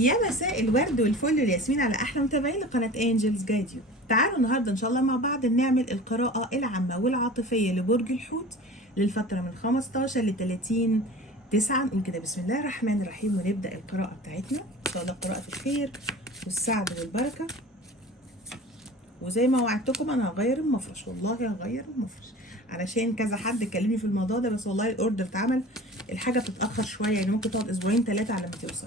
يا مساء الورد والفل والياسمين على احلى متابعين لقناه انجلز جايد يو. تعالوا النهارده ان شاء الله مع بعض نعمل القراءه العامه والعاطفيه لبرج الحوت للفتره من 15 ل 30 9. نقول كده بسم الله الرحمن الرحيم ونبدا القراءه بتاعتنا ان شاء الله. قراءه الخير والسعد والبركه. وزي ما وعدتكم انا هغير المفرش، والله هغير المفرش علشان كذا حد كلمني في الموضوع ده، بس والله الاوردر اتعمل الحاجه بتتاخر شويه، يعني ممكن تقعد اسبوعين 3 على ما توصل.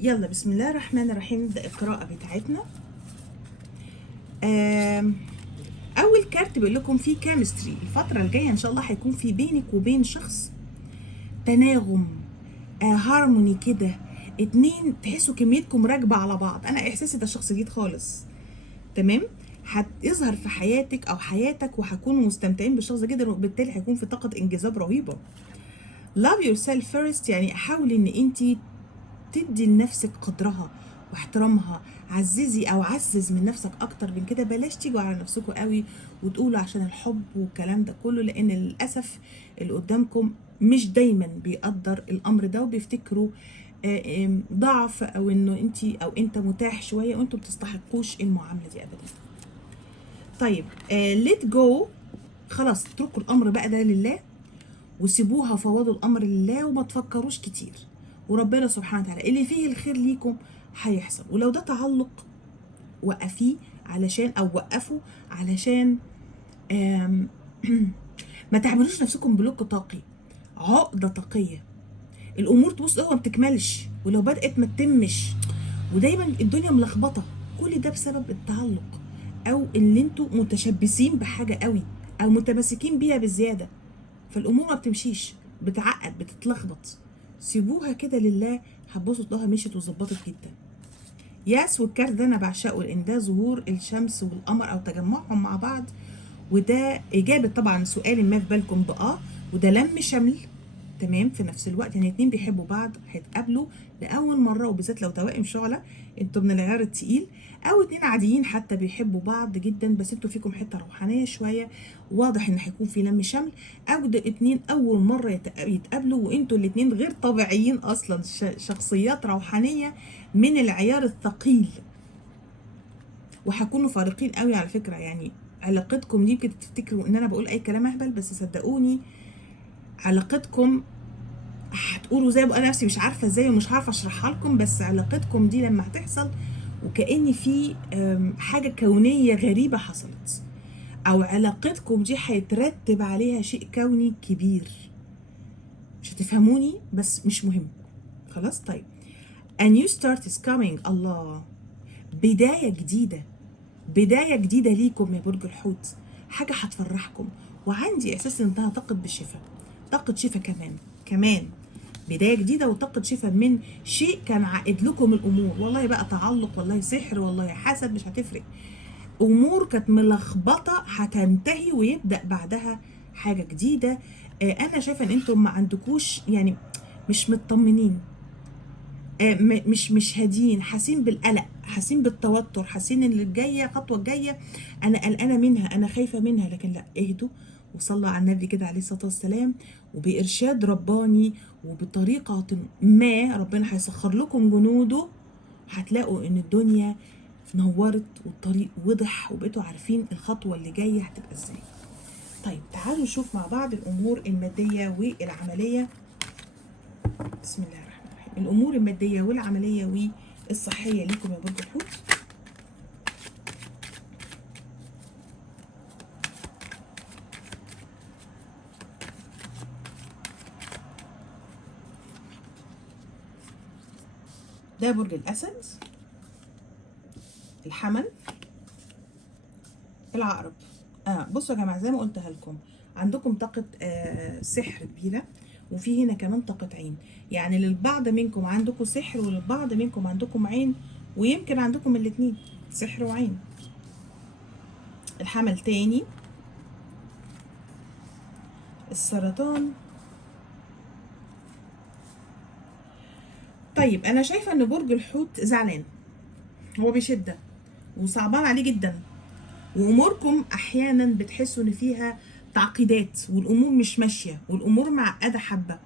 يلا بسم الله الرحمن الرحيم نبدأ القراءة بتاعتنا. أول كارت بيقول لكم في كيمستري الفترة الجاية إن شاء الله هيكون في بينك وبين شخص تناغم، هارموني كده، اتنين تحسوا كميتكم راكبة على بعض. أنا إحساسي ده شخص جديد خالص، تمام؟ هيظهر في حياتك أو حياتك وهكونوا مستمتعين بالشخص ده جدا، وبالتالي هيكون في طاقة انجذاب رهيبة. love yourself first، يعني حاولي إن أنتي تدي لنفسك قدرها واحترامها، عززي او عزز من نفسك اكتر من كده. بلاش تيجوا على نفسكم قوي وتقولوا عشان الحب والكلام ده كله، لان للاسف اللي قدامكم مش دايما بيقدر الامر ده، وبيفتكروا ضعف او انه انت متاح شويه وانتوا بتستحقوش المعامله دي ابدا. طيب let go، خلاص اتركوا الامر بقى ده لله وسيبوها، فوضوا الامر لله وما تفكروش كتير، وربنا سبحانه وتعالى اللي فيه الخير ليكم هيحصل. ولو ده تعلق وقفيه علشان او وقفوا علشان ما تعملوش نفسكم بلوك طاقي، عقده طاقيه. الامور تبص ما بتكملش، ولو بدات ما تتمش، ودايما الدنيا ملخبطه. كل ده بسبب التعلق، او اللي انتوا متشبثين بحاجه قوي او متمسكين بيها بزياده، فالامور ما بتمشيش، بتعقد، بتتلخبط. سيبوها كده لله، هتبصوا تلاقوها مشيت وظبطت جدا. ياس، والكارت ده انا بعشقه لان ده ظهور الشمس والقمر او تجمعهم مع بعض، وده اجابه طبعا سؤال ما في بالكم بقى، وده لم شمل، تمام؟ في نفس الوقت يعني اتنين بيحبوا بعض هيتقابلوا لاول مره، وبالذات لو توائم شعله انتوا من العيار التقيل، او اتنين عاديين حتى بيحبوا بعض جدا بس انتوا فيكم حته روحانيه شويه، واضح ان هيكون في لم شمل. او ده اتنين اول مره يتقابلوا وانتوا الاتنين غير طبيعيين اصلا، شخصيات روحانيه من العيار الثقيل، وهكونوا فارقين قوي على فكره. يعني علاقتكم دي يمكن تفتكروا ان انا بقول اي كلام اهبل، بس صدقوني علاقتكم هتقولوا زي بقى نفسي مش عارفه ازاي ومش عارفه اشرحها لكم، بس علاقتكم دي لما هتحصل وكأن في حاجه كونيه غريبه حصلت، او علاقتكم دي هيترتب عليها شيء كوني كبير. مش هتفهموني بس مش مهم، خلاص. طيب a new start is coming، الله، بدايه جديده، بدايه جديده ليكم يا برج الحوت، حاجه هتفرحكم، وعندي احساس انها طاقه بالشفاء، طاقه شفاء كمان بدايه جديده وطاقه شفاء من شيء كان عائد لكم الامور. والله بقى تعلق، والله سحر، والله حسد، مش هتفرق. امور كانت ملخبطه هتنتهي ويبدا بعدها حاجه جديده. انا شايفه ان انتم ما عندكوش، يعني مش مطمنين، مش هادين، حاسين بالقلق، حاسين بالتوتر، حاسين ان اللي الجايه خطوه الجايه انا قلقانه منها، انا خايفه منها. لكن لا، اهدوا وصلوا على النبي كده عليه الصلاه والسلام، وبارشاد رباني وبطريقه ما ربنا هيسخر لكم جنوده، هتلاقوا ان الدنيا نورت والطريق وضح، وبقيتوا عارفين الخطوه اللي جايه هتبقى ازاي. طيب تعالوا نشوف مع بعض الامور الماديه والعمليه. بسم الله الرحمن الرحيم. الامور الماديه والعمليه والصحيه ليكم يا برج الحوت. ده برج الاسد، الحمل، العقرب. بصوا يا جماعه زي ما قلتها لكم، عندكم طاقه سحر كبيره، وفي هنا كمان طاقة عين. يعني للبعض منكم عندكم سحر، وللبعض منكم عندكم عين، ويمكن عندكم الاتنين، سحر وعين. الحمل تاني، السرطان. طيب انا شايفة ان برج الحوت زعلان، هو بشدة وصعبان عليه جدا، واموركم احيانا بتحسوا ان فيها تعقيدات، والامور مش ماشية، والامور معقدة حبة،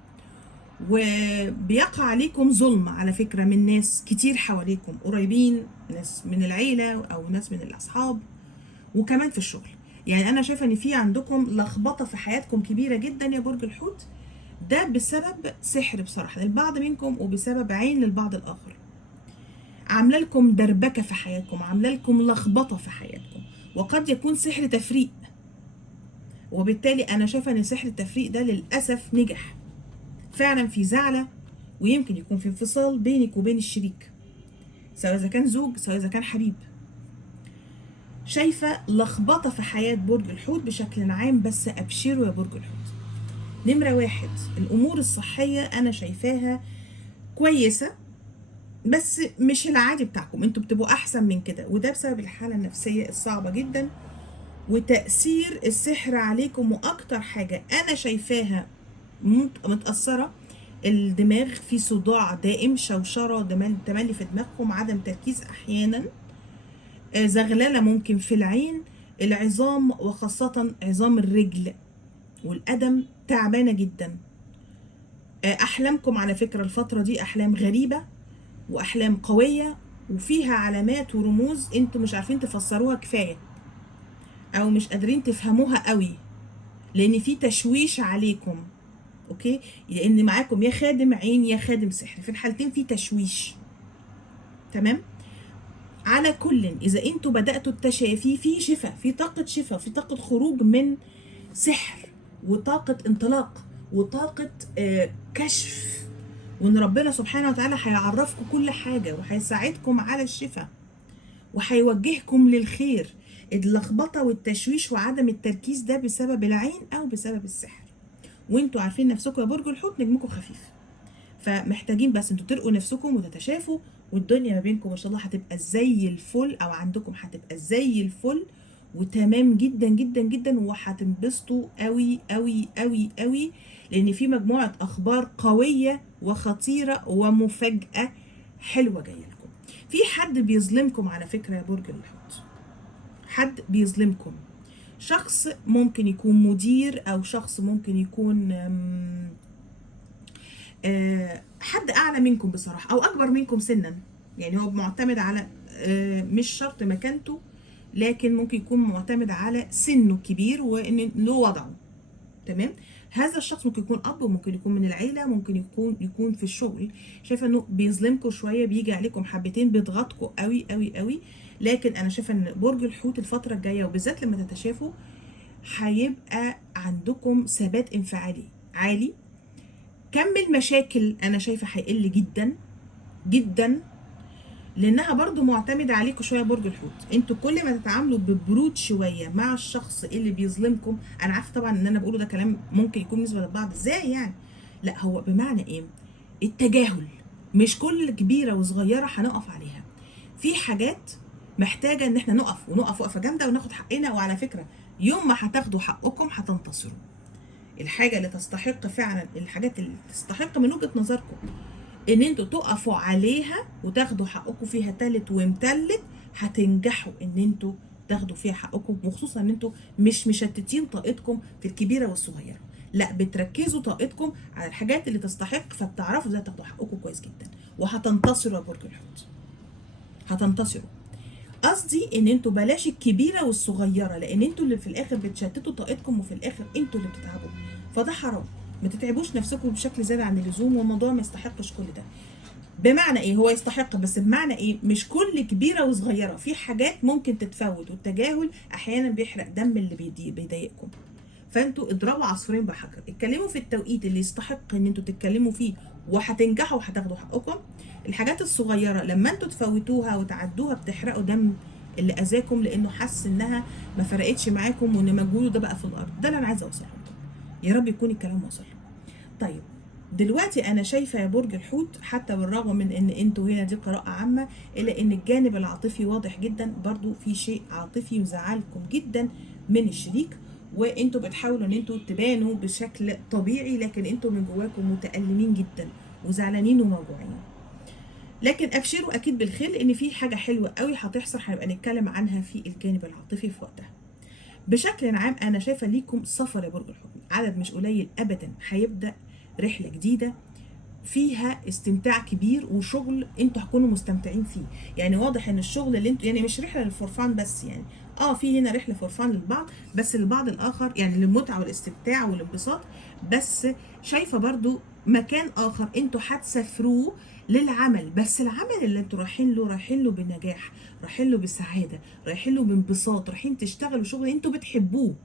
وبيقع عليكم ظلم على فكرة من ناس كتير حواليكم قريبين، ناس من العيلة او ناس من الاصحاب، وكمان في الشغل. يعني انا شايفة ان في عندكم لخبطة في حياتكم كبيرة جدا يا برج الحوت، ده بسبب سحر بصراحة للبعض منكم، وبسبب عين للبعض الاخر، عامله لكم دربكه في حياتكم، عامله لكم لخبطه في حياتكم، وقد يكون سحر تفريق. وبالتالي انا شايفه ان سحر التفريق ده للاسف نجح فعلا في زعله، ويمكن يكون في انفصال بينك وبين الشريك، سواء اذا كان زوج سواء اذا كان حبيب. شايفه لخبطه في حياه برج الحوت بشكل عام، بس ابشروا يا برج الحوت. نمره واحد، الامور الصحيه انا شايفاها كويسه، بس مش العادي بتاعكم، انتوا بتبقوا احسن من كده، وده بسبب الحاله النفسيه الصعبه جدا وتأثير السحر عليكم. وأكتر حاجة أنا شايفاها متأثرة الدماغ، في صداع دائم، شوشرة، تملي في دماغكم، عدم تركيز أحيانا، زغللة ممكن في العين، العظام وخاصة عظام الرجل والقدم تعبانة جدا. أحلامكم على فكرة الفترة دي أحلام غريبة وأحلام قوية، وفيها علامات ورموز انتوا مش عارفين تفسروها كفاية، أو مش قادرين تفهموها قوي، لان في تشويش عليكم. اوكي، لان معاكم يا خادم عين يا خادم سحر، في الحالتين في تشويش. تمام. على كل، اذا انتوا بداتوا التشافي في شفاء، في طاقه شفاء، في طاقه خروج من سحر، وطاقه انطلاق، وطاقه كشف، وان ربنا سبحانه وتعالى هيعرفكم كل حاجه، وهيساعدكم على الشفاء، وهيوجهكم للخير. اللخبطه والتشويش وعدم التركيز ده بسبب العين او بسبب السحر، وانتوا عارفين نفسكم يا برج الحوت نجمكم خفيف، فمحتاجين بس انتوا ترقوا نفسكم وتتشافوا، والدنيا ما بينكم ما شاء الله هتبقى زي الفل، او عندكم هتبقى زي الفل وتمام جدا جدا جدا، وهتنبسطوا قوي قوي قوي قوي، لان في مجموعه اخبار قويه وخطيره ومفاجاه حلوه جايه لكم. في حد بيظلمكم على فكره يا برج الحوت، حد بيظلمكم، شخص ممكن يكون مدير، او شخص ممكن يكون حد اعلى منكم بصراحه، او اكبر منكم سنا. يعني هو معتمد على مش شرط مكانته، لكن ممكن يكون معتمد على سنه كبير وان له وضعه. تمام. هذا الشخص ممكن يكون اب، ممكن يكون من العيله، ممكن يكون في الشغل. شايفه انه بيظلمكم شويه، بيجي عليكم حبتين، بيضغطكم قوي قوي قوي. لكن انا شايفه ان برج الحوت الفتره الجايه، وبالذات لما تتشافوا، هيبقى عندكم ثبات انفعالي عالي. كم المشاكل انا شايفه هيقل جدا جدا، لانها برضو معتمده عليكم شويه برج الحوت. انتوا كل ما تتعاملوا ببرود شويه مع الشخص اللي بيظلمكم، انا عارفه طبعا ان انا بقوله ده كلام ممكن يكون بالنسبه للبعض ازاي يعني، لا هو بمعنى ايه، التجاهل. مش كل كبيره وصغيره هنقف عليها، في حاجات محتاجه ان احنا نقف، ونقف وقفه جامده، وناخد حقنا. وعلى فكره يوم ما هتاخدوا حقكم هتنتصروا. الحاجه اللي تستحق فعلا، الحاجات اللي تستحق من وجهه نظركم ان انتوا تقفوا عليها وتاخدوا حقكم فيها تالت ومتلت، هتنجحوا ان انتوا تاخدوا فيها حقكم، وخصوصا ان انتوا مش مشتتين طاقتكم في الكبيره والصغيره، لا بتركزوا طاقتكم على الحاجات اللي تستحق، فبتعرفوا ازاي تاخدوا حقكم كويس جدا، وهتنتصروا يا برج الحوت، هتنتصروا. قصدي ان انتوا بلاش الكبيره والصغيره، لان انتوا اللي في الاخر بتشتتوا طاقتكم، وفي الاخر انتوا اللي بتتعبوا، فده حرام. ما تتعبوش نفسكم بشكل زياده عن اللزوم، والموضوع ما يستحقش كل ده. بمعنى ايه، هو يستحق بس بمعنى ايه، مش كل كبيره وصغيره، في حاجات ممكن تتفوت، والتجاهل احيانا بيحرق دم اللي بيضايقكم. فانتوا اضربوا عصفورين بحجر، اتكلموا في التوقيت اللي يستحق ان انتوا تتكلموا فيه، وهتنجحوا وهتاخدوا حقكم. الحاجات الصغيره لما انتوا تفوتوها وتعدوها بتحرقوا دم اللي اذاكم، لانه حس انها ما فرقتش معاكم، وان مجهوده ده بقى في الارض. ده اللي انا عايزه اوصله لكم، يا رب يكون الكلام وصل. طيب دلوقتي انا شايفه يا برج الحوت، حتى بالرغم من ان انتوا هنا دي قراءه عامه، الا ان الجانب العاطفي واضح جدا، برضو في شيء عاطفي مزعلكم جدا من الشريك، وانتوا بتحاولوا ان انتوا تبانوا بشكل طبيعي، لكن انتوا من جواكم متألمين جدا وزعلانين وموجوعين. لكن ابشروا اكيد بالخير، لان في حاجه حلوه قوي هتحصل، هنبقى نتكلم عنها في الجانب العاطفي في وقتها. بشكل عام انا شايفه ليكم سفر يا برج الحوت، عدد مش قليل ابدا هيبدا رحله جديده فيها استمتاع كبير وشغل انتوا هتكونوا مستمتعين فيه. يعني واضح ان الشغل اللي انتوا، يعني مش رحله للفورفان بس، يعني في هنا رحله فورفان للبعض، بس للبعض الاخر يعني للمتعه والاستمتاع والانبساط. بس شايفه برضو مكان اخر انتوا هتسافروه للعمل، بس العمل اللي انتوا رايحين له بنجاح، رايحين له بسعاده، رايحين له بانبساط، رايحين تشتغلوا شغل انتوا بتحبوه،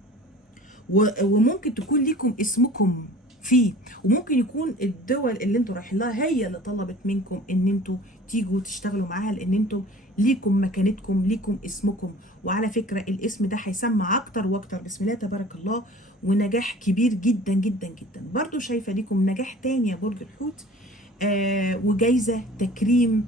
وممكن تكون ليكم اسمكم فيه، وممكن يكون الدول اللي انتوا رايحين لها هي اللي طلبت منكم ان انتوا تيجوا تشتغلوا معاها، لان انتوا ليكم مكانتكم، ليكم اسمكم. وعلى فكره الاسم ده هيسمع اكتر واكتر بسم الله تبارك الله، ونجاح كبير جدا جدا جدا. برضو شايفه ليكم نجاح تاني يا برج الحوت، وجايزه تكريم،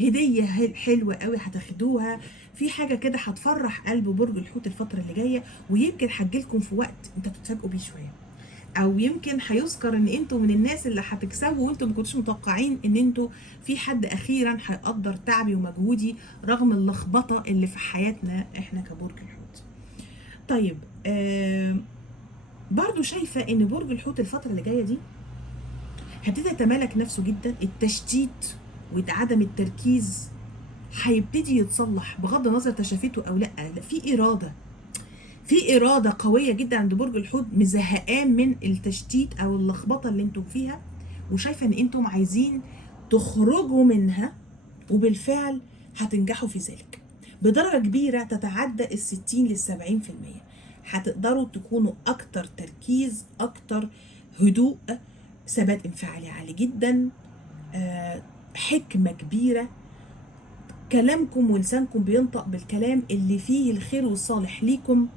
هديه حلوه قوي هتاخدوها، في حاجه كده هتفرح قلب برج الحوت الفتره اللي جايه، ويمكن هتجيلكم في وقت انتوا تتفاجئوا بيه شويه، او يمكن هيذكر ان انتوا من الناس اللي هتكسبوا وانتوا ما كنتوش متوقعين ان انتوا في حد اخيرا هيقدر تعبي ومجهودي رغم اللخبطه اللي في حياتنا احنا كبرج الحوت. طيب برضو شايفه ان برج الحوت الفتره اللي جايه دي هيبتدي يتمالك نفسه جدا، التشتيت وعدم التركيز هيبتدي يتصلح بغض النظر تشافته او لا. في اراده قويه جدا عند برج الحوت، مزهقان من التشتيت او اللخبطه اللي انتم فيها، وشايفه ان انتم عايزين تخرجوا منها، وبالفعل هتنجحوا في ذلك بدرجه كبيره تتعدى ال60 لل70%. هتقدروا تكونوا اكتر تركيز، اكتر هدوء، ثبات انفعالي عالي جدا، حكمه كبيره، كلامكم ولسانكم بينطق بالكلام اللي فيه الخير والصالح ليكم.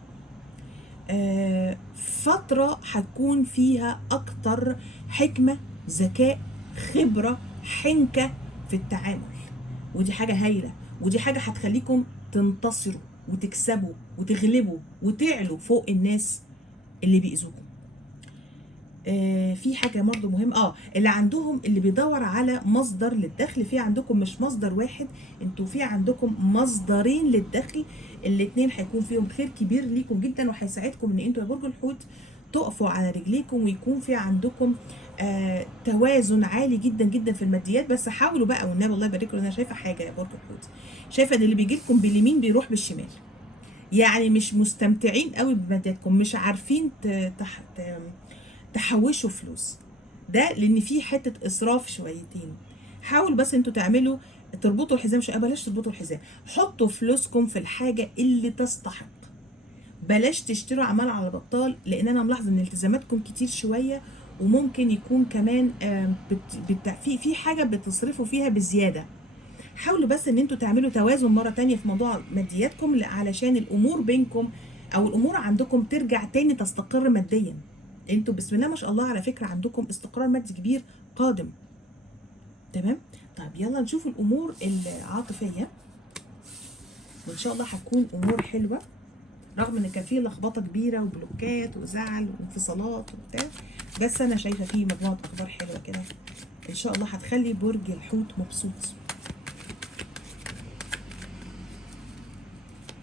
فترة هتكون فيها أكتر حكمة، ذكاء، خبرة، حنكة في التعامل، ودي حاجة هايلة، ودي حاجة هتخليكم تنتصروا وتكسبوا وتغلبوا وتعلوا فوق الناس اللي بيأذوكم. في حاجة برضه مهمة، اللي عندهم اللي بيدور على مصدر للدخل، في عندكم مش مصدر واحد، انتوا في عندكم مصدرين للدخل، الاتنين هيكون فيهم خير كبير ليكم جدا، وهيساعدكم ان انتوا يا برج الحوت تقفوا على رجليكم، ويكون في عندكم توازن عالي جدا جدا في الماديات. بس حاولوا بقى والنبي الله يبارك له، انا شايفه حاجه يا برج الحوت، شايفه ان اللي بيجي لكم باليمين بيروح بالشمال، يعني مش مستمتعين قوي بمادياتكم، مش عارفين تحوشوا فلوس، ده لان في حته اسراف شويتين. حاولوا بس انتوا تعملوا تربطوا الحزام شويه، بلاش تربطوا الحزام، حطوا فلوسكم في الحاجه اللي تستحق، بلاش تشتروا عمال على بطال، لان انا ملاحظه ان التزاماتكم كتير شويه، وممكن يكون كمان في حاجه بتصرفوا فيها بزياده. حاولوا بس ان انتوا تعملوا توازن مره تانية في موضوع مادياتكم، علشان الامور بينكم او الامور عندكم ترجع تاني تستقر ماديا. انتوا بسم الله ما شاء الله على فكره عندكم استقرار مادي كبير قادم. تمام. طيب يلا نشوف الامور العاطفيه، وان شاء الله هتكون امور حلوه، رغم ان كان فيه لخبطه كبيره وبلوكات وزعل وانفصالات وبتاع، بس انا شايفه فيه مجموعه اخبار حلوه كده ان شاء الله هتخلي برج الحوت مبسوط.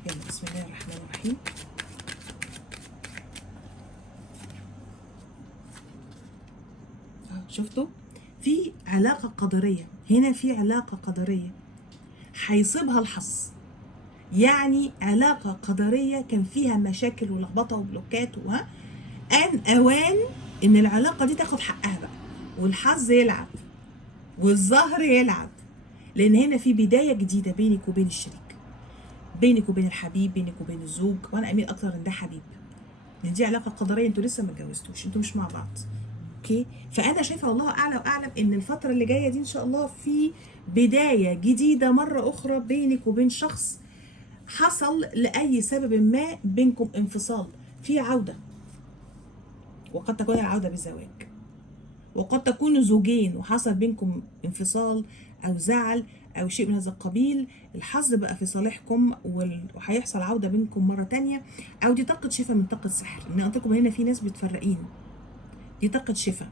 يلا بسم الله الرحمن الرحيم. شفتوا في علاقة قدرية هنا، في علاقة قدرية هيصيبها الحظ، يعني علاقة قدرية كان فيها مشاكل ولخبطة وبلوكات اوان ان العلاقة دي تاخد حقها بقى، والحظ يلعب والظهر يلعب، لان هنا في بداية جديدة بينك وبين الشريك، بينك وبين الحبيب، بينك وبين الزوج، وانا اميل اكتر ان ده حبيب، لان دي علاقة قدرية، انتوا لسه ما اتجوزتوش، انتوا مش مع بعض. اوكي، فانا شايفه والله اعلى واعلم ان الفتره اللي جايه دي ان شاء الله في بدايه جديده مره اخرى بينك وبين شخص حصل لاي سبب ما بينكم انفصال، في عوده، وقد تكون العوده بزواج. وقد تكونوا زوجين وحصل بينكم انفصال او زعل او شيء من هذا القبيل. الحظ بقى في صالحكم وهيحصل عودة بينكم مرة تانية. او دي طاقة شفا من طاقة سحر، لان قلت لكم هنا في ناس بتفرقين، دي طاقة شفا.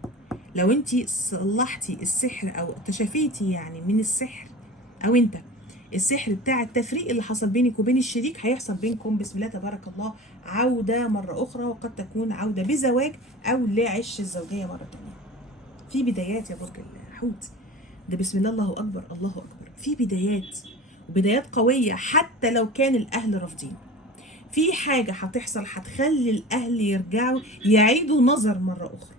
لو انت صلحتي السحر او تشافيتي يعني من السحر، او انت السحر بتاع التفريق اللي حصل بينك وبين الشريك، هيحصل بينكم بسم الله تبارك الله عودة مرة أخرى، وقد تكون عودة بزواج أو لعش الزوجية مرة تانية. في بدايات يا برج الحوت، ده بسم الله الله أكبر الله أكبر، في بدايات وبدايات قوية حتى لو كان الأهل رافضين. في حاجة هتحصل هتخلي الأهل يرجعوا يعيدوا نظر مرة أخرى.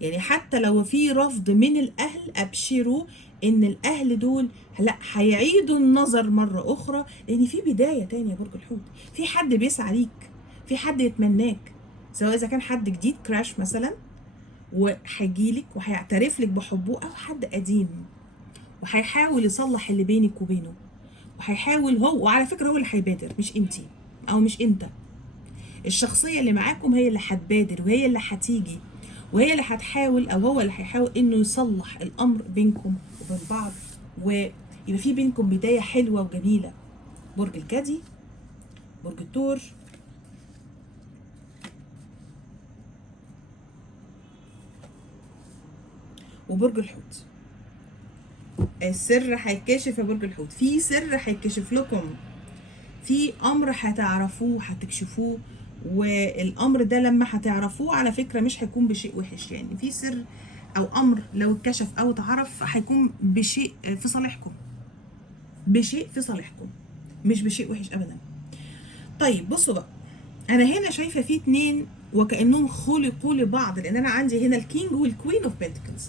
يعني حتى لو في رفض من الأهل أبشروا إن الأهل دول لا هيعيدوا النظر مرة أخرى، لأن في بداية تانية يا برج الحوت. في حد بيسعى ليك، في حد يتمناك، سواء إذا كان حد جديد كراش مثلا وهيجيلك وهيعترف لك بحبه، أو حد قديم وهيحاول يصلح اللي بينك وبينه، وهيحاول هو، وعلى فكرة هو اللي هيبادر مش انتي أو مش انت. الشخصية اللي معاكم هي اللي هتبادر وهي اللي هتيجي وهي اللي هتحاول، او هو اللي هيحاول انه يصلح الامر بينكم وبين بعض، ويبقى في بينكم بداية حلوة وجميلة. برج الجدي، برج الثور، وبرج الحوت. السر هيتكشف يا برج الحوت، في سر هيتكشف لكم، في امر هتعرفوه هتكشفوه، والامر ده لما هتعرفوه على فكرة مش هيكون بشيء وحش. يعني في سر او امر لو اتكشف او اتعرف هيكون بشيء في صالحكم، بشيء في صالحكم مش بشيء وحش ابدا. طيب بصوا بقى، انا هنا شايفه في اتنين وكانهم خلقوا لبعض، لان انا عندي هنا الكينج والكوين اوف بنتكلز.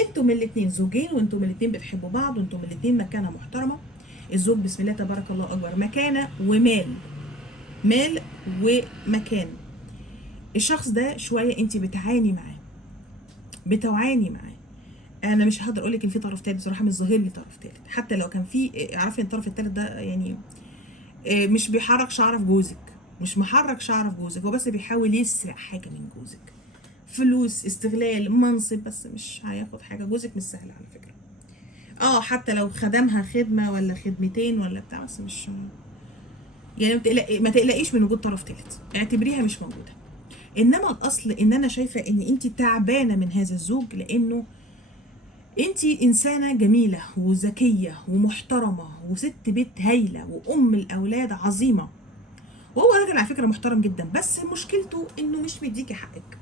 انتم الاتنين زوجين، وانتم الاتنين بتحبوا بعض، وانتم الاتنين مكانه محترمه. الزوج بسم الله تبارك الله اكبر مكانه ومال، مال ومكان. الشخص ده شويه انت بتعاني معاه، بتعاني معاه. انا مش هقدر اقول لك ان في طرف ثالث بصراحه، مش ظاهر لي طرف ثالث. حتى لو كان في، اعرفي ان الطرف الثالث ده يعني مش بيحرك شعر في جوزك، مش محرك شعر في جوزك، هو بس بيحاول يسرق حاجه من جوزك، فلوس، استغلال، منصب، بس مش هياخد حاجه. جوزك مش سهل على فكره، حتى لو خدمها خدمه ولا خدمتين ولا بتاع، بس مش يعني ما تقلقيش من وجود طرف ثالث، اعتبريها مش موجوده. انما الاصل ان انا شايفه ان انت تعبانه من هذا الزوج، لانه انت انسانه جميله وذكيه ومحترمه وست بيت هايله وام الاولاد عظيمه، وهو راجل على فكره محترم جدا، بس مشكلته انه مش مديكي حقك،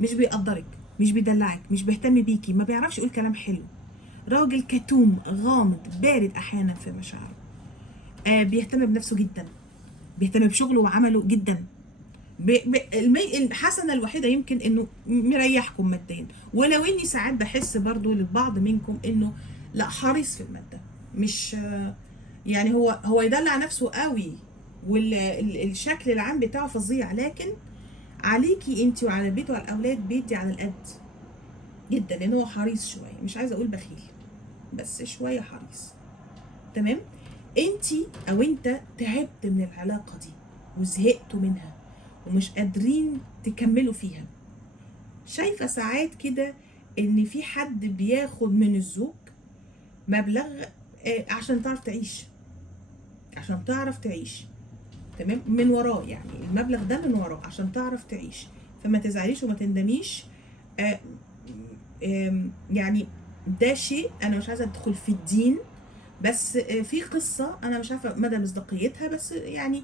مش بيقدرك، مش بيدلعك، مش بيهتم بيكي، ما بيعرفش يقول كلام حلو. راجل كتوم غامض بارد احيانا في مشاعره. بيهتم بنفسه جدا، بيهتم بشغله وعمله جدا. الحسنه الوحيده يمكن انه مريحكم ماديا، ولو اني ساعات بحس برضو للبعض منكم انه لا حريص في الماده، مش يعني هو يدلع نفسه قوي والشكل العام بتاعه فظيع، لكن عليكي انت وعلى البيت وعلى الاولاد بيدي على القد جدا، لان هو حريص شويه، مش عايزه اقول بخيل بس شويه حريص. تمام. انت او انت تعبت من العلاقه دي وزهقتوا منها ومش قادرين تكملوا فيها. شايفه ساعات كده ان في حد بياخد من الزوج مبلغ عشان تعرف تعيش، عشان تعرف تعيش. تمام، من وراه، يعني المبلغ ده من وراه عشان تعرف تعيش. فما تزعليش وما تندميش. يعني ده شيء انا مش عايزه ادخل في الدين، بس في قصه انا مش عارفه مدى مصداقيتها، بس يعني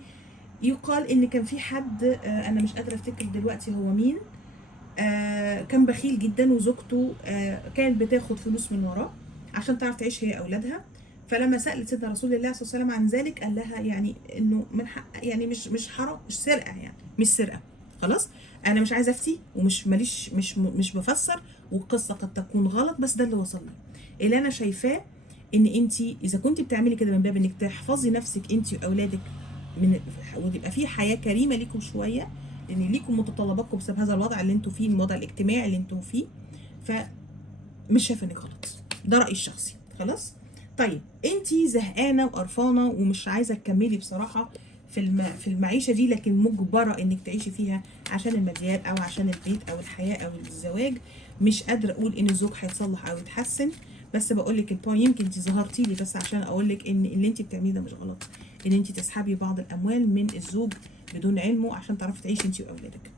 يقال ان كان في حد، انا مش قادره افتكر دلوقتي هو مين، كان بخيل جدا، وزوجته كانت بتاخد فلوس من وراه عشان تعرف تعيش هي اولادها. فلما سالت سيدنا رسول الله صلى الله عليه وسلم عن ذلك، قال لها يعني انه من حق، يعني مش حرام، مش سرقه، يعني مش سرقه. خلاص، انا مش عايزه افتي ومش ماليش مش بفسر، والقصه قد تكون غلط، بس ده اللي وصلني. اللي انا شايفاه ان انت اذا كنت بتعملي كده من باب انك تحفظي نفسك انت واولادك من، ويبقى في حياه كريمه ليكم شويه، لان ليكم متطلباتكم بسبب هذا الوضع اللي انتوا فيه، الوضع الاجتماعي اللي انتوا فيه، فمش شايفه انك غلط. ده رايي الشخصي. خلاص. طيب انتي زهقانه وقرفانه ومش عايزه تكملي بصراحه في المعيشه دي، لكن مجبره انك تعيشي فيها عشان الماديات او عشان البيت او الحياه او الزواج. مش قادره اقول ان الزوج هيتصلح او يتحسن، بس بقول لك البوينت. يمكن انت ظهرتي لي بس عشان اقول لك ان اللي انت بتعمليه ده مش غلط، ان انت تسحبي بعض الاموال من الزوج بدون علمه عشان تعرفي تعيشي انت واولادك.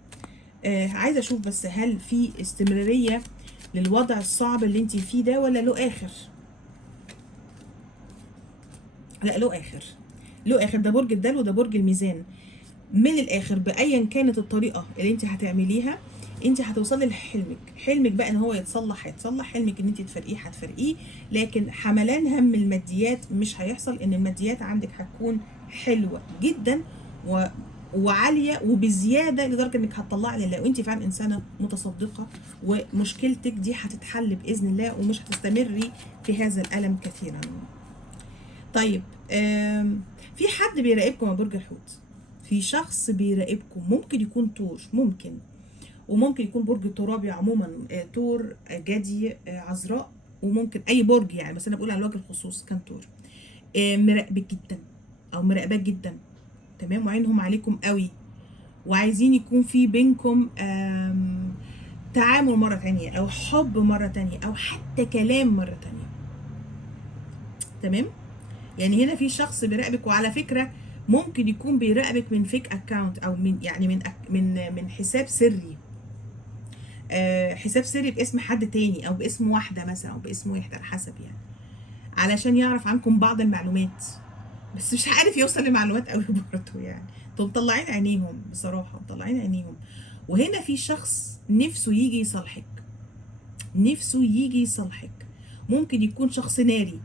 عايزه اشوف بس هل في استمراريه للوضع الصعب اللي انت فيه ده ولا له اخر؟ لا، له اخر. له اخر. ده برج الدلو وده برج الميزان. من الاخر بايا كانت الطريقه اللي انت هتعمليها، انت هتوصلي لحلمك. حلمك بقى ان هو يتصلح هيتصلح، حلمك ان انت تفرقيه هتفرقيه، لكن حملان هم الماديات مش هيحصل. ان الماديات عندك هتكون حلوه جدا وعاليه وبزياده لدرجه انك هتطلعي لله، وانت فعلا انسانه متصدقه، ومشكلتك دي هتتحل باذن الله ومش هتستمري في هذا الالم كثيرا. طيب، في حد بيراقبكم يا برج الحوت. في شخص بيراقبكم، ممكن يكون طور، ممكن، وممكن يكون برج ترابي عموما، طور، جدي، عذراء، وممكن اي برج يعني، بس انا بقول على وجه الخصوص كان طور. مراقبك جدا او مراقباك جدا، تمام، وعينهم عليكم قوي، وعايزين يكون في بينكم تعامل مرة تانية او حب مرة تانية او حتى كلام مرة تانية، تمام. يعني هنا في شخص بيراقبك، وعلى فكره ممكن يكون بيراقبك من فيك اكاونت او من يعني من حساب سري، حساب سري باسم حد تاني او باسم واحده مثلا او باسم واحد على حسب يعني، علشان يعرف عنكم بعض المعلومات، بس مش عارف يوصل لمعلومات قوي برضه يعني. انتوا مطلعين عينيهم بصراحه، مطلعين عينيهم. وهنا في شخص نفسه يجي يصالحك، نفسه يجي يصالحك. ممكن يكون شخص ناري،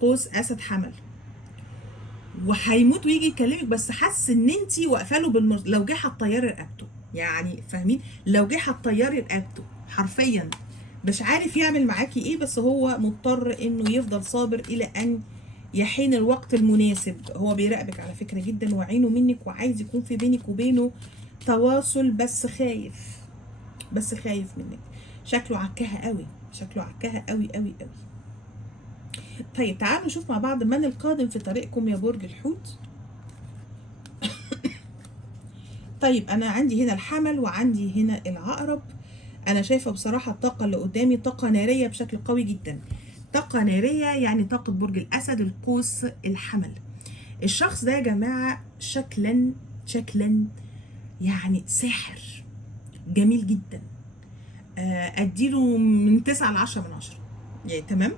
قوس اسد حمل، وهيموت ويجي يكلمك، بس حاسس ان انت واقفه له لو جه هتطيري رقبته، يعني فاهمين؟ لو جه هتطيري رقبته حرفيا. مش عارف يعمل معاكي ايه، بس هو مضطر انه يفضل صابر الى ان يحين الوقت المناسب. هو بيراقبك على فكره جدا، وعينه منك، وعايز يكون في بينك وبينه تواصل، بس خايف، بس خايف منك. شكله عكاها قوي، شكله عكاها قوي قوي قوي. طيب تعالوا نشوف مع بعض من القادم في طريقكم يا برج الحوت. طيب انا عندي هنا الحمل وعندي هنا العقرب. انا شايفه بصراحه الطاقه اللي قدامي طاقه ناريه بشكل قوي جدا. طاقه ناريه يعني طاقه برج الاسد، القوس، الحمل. الشخص ده يا جماعه شكلا يعني ساحر جميل جدا. اديله من 9 ل 10 من 10 يعني، تمام.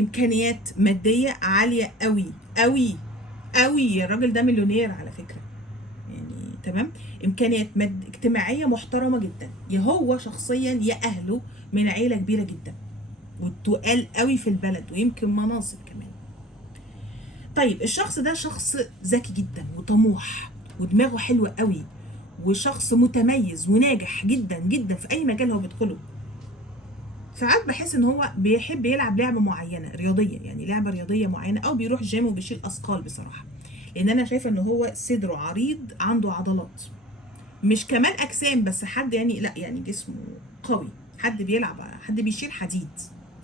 امكانيات ماديه عاليه قوي قوي قوي. الراجل ده مليونير على فكره يعني، تمام. امكانيات اجتماعيه محترمه جدا، يا هو شخصيا يا اهله من عيله كبيره جدا وتقال قوي في البلد، ويمكن مناصب كمان. طيب الشخص ده شخص ذكي جدا وطموح ودماغه حلوه قوي، وشخص متميز وناجح جدا جدا في اي مجال هو بيدخله. ساعات بحس ان هو بيحب يلعب لعبه معينه رياضيه، يعني لعبه رياضيه معينه، او بيروح جيم وبيشيل اثقال بصراحه. لان انا شايفه ان هو صدره عريض، عنده عضلات، مش كمال اجسام بس، حد يعني لا يعني جسمه قوي، حد بيلعب، حد بيشيل حديد.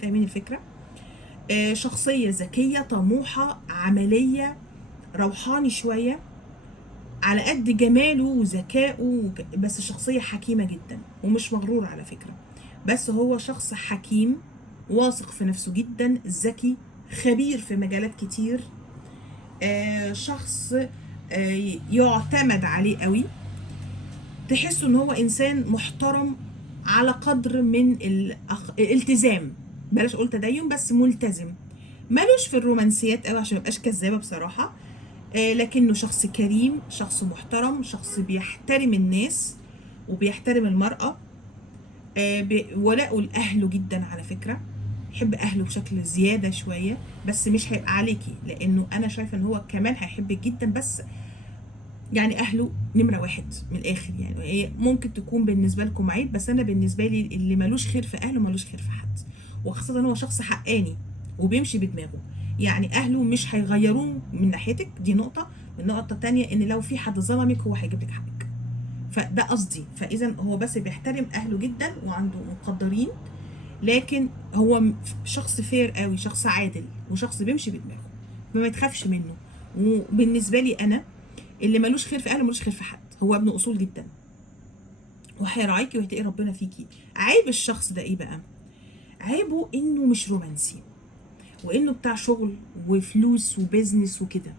فاهمين الفكره؟ شخصيه ذكيه طموحه عمليه، روحاني شويه، على قد جماله وذكائه، بس شخصيه حكيمه جدا ومش مغرور على فكره. بس هو شخص حكيم، واثق في نفسه جدا، ذكي، خبير في مجالات كتير. شخص يعتمد عليه قوي. تحسوا ان هو انسان محترم على قدر من الالتزام، بلاش اقول تدين، بس ملتزم. مالوش في الرومانسيات قوي عشان مبقاش كذابه بصراحه. لكنه شخص كريم، شخص محترم، شخص بيحترم الناس وبيحترم المرأة. ولاؤه لأهله جدا على فكرة، يحب أهله بشكل زيادة شوية، بس مش هيبقى عليكي، لأنه أنا شايفة إن هو كمان هيحبك جدا، بس يعني أهله نمرة واحد من الآخر. يعني هي ممكن تكون بالنسبة لكم عيب، بس أنا بالنسبة لي اللي ملوش خير في أهله ملوش خير في حد، وخاصة هو شخص حقاني وبيمشي بدماغه. يعني أهله مش هيغيروه من ناحيتك، دي نقطة. النقطة التانية إن لو في حد ظلمك هو هيجيب لك حقك، فده قصدي. فإذا هو بس بيحترم أهله جدا وعنده مقدرين، لكن هو شخص فير قوي، شخص عادل، وشخص بيمشي بدماغه، فما تخافش منه. وبالنسبة لي أنا اللي ملوش خير في اهله ملوش خير في حد، هو ابن اصول جدا وهيراعيكي وهتلاقي ربنا فيكي. عيب الشخص ده ايه بقى؟ عيبه انه مش رومانسي، وانه بتاع شغل وفلوس وبيزنس وكده.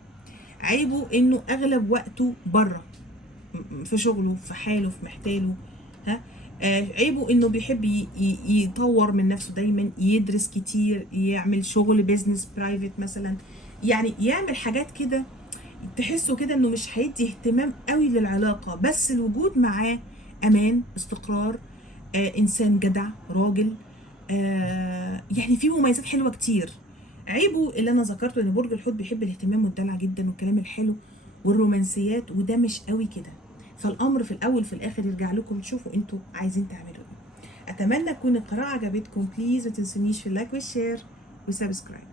عيبه انه اغلب وقته بره، في شغله، في حاله، في محتاله. ها. عيبه انه بيحب يطور من نفسه دايما، يدرس كتير، يعمل شغل بيزنس برايفت مثلا، يعني يعمل حاجات كده تحسه كده انه مش هيدي اهتمام قوي للعلاقة، بس الوجود معاه امان، استقرار، انسان جدع، راجل، يعني فيه مميزات حلوة كتير. عيبه اللي انا ذكرته ان برج الحوت بيحب الاهتمام والدلع جدا والكلام الحلو والرومانسيات، وده مش قوي كده. فالامر في الاول في الاخر يرجع لكم تشوفوا انتوا عايزين تعملوا ايه. اتمنى تكون القراءة عجبتكم. بليز ما تنسونيش في اللايك والشير وسبسكرايب.